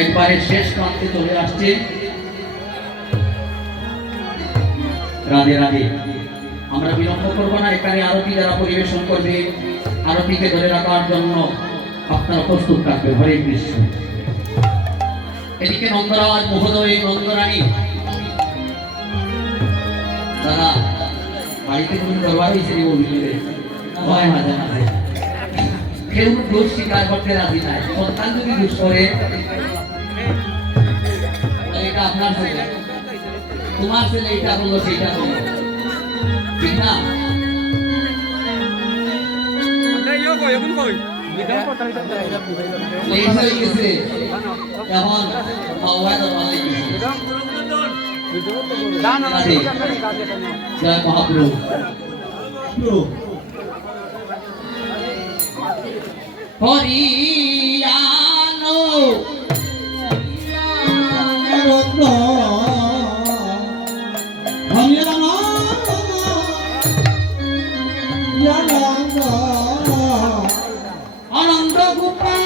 একবারে শেষ প্রান্তে চলে আসছে। রাধে রাধে। আমরা বিলম্ব করবো না, এখানে আরতি যারা পরিবেশন করবে আরতিকে ধরে রাখার জন্য আপনারা প্রস্তুত থাকবে। হরে কৃষ্ণ। এদিকে নন্দরাজ মহোদয়, নন্দরানী দাদা বাড়িতে কোনো দরবার হয়েছে ভয় মাঝে মাঝে কেউ দোষ স্বীকার করতে রাজি নাই। সন্তান যদি দোষ করে এটা আপনার ছেলে, তোমার ছেলে এটা বললো সেটা বললো, ঠিক না? মহাপ্রভু হরিয়ানো রত্ন হরিয়ানো আনন্দ গোপাল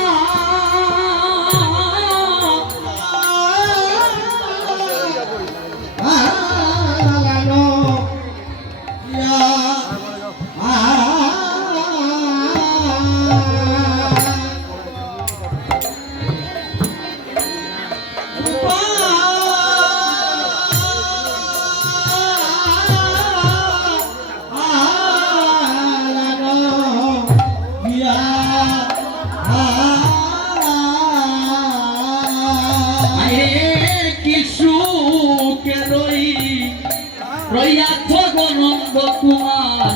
রইয়াছ গনন্দ কুমার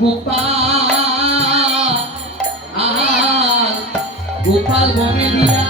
গোপাল গোপাল বনে দিয়া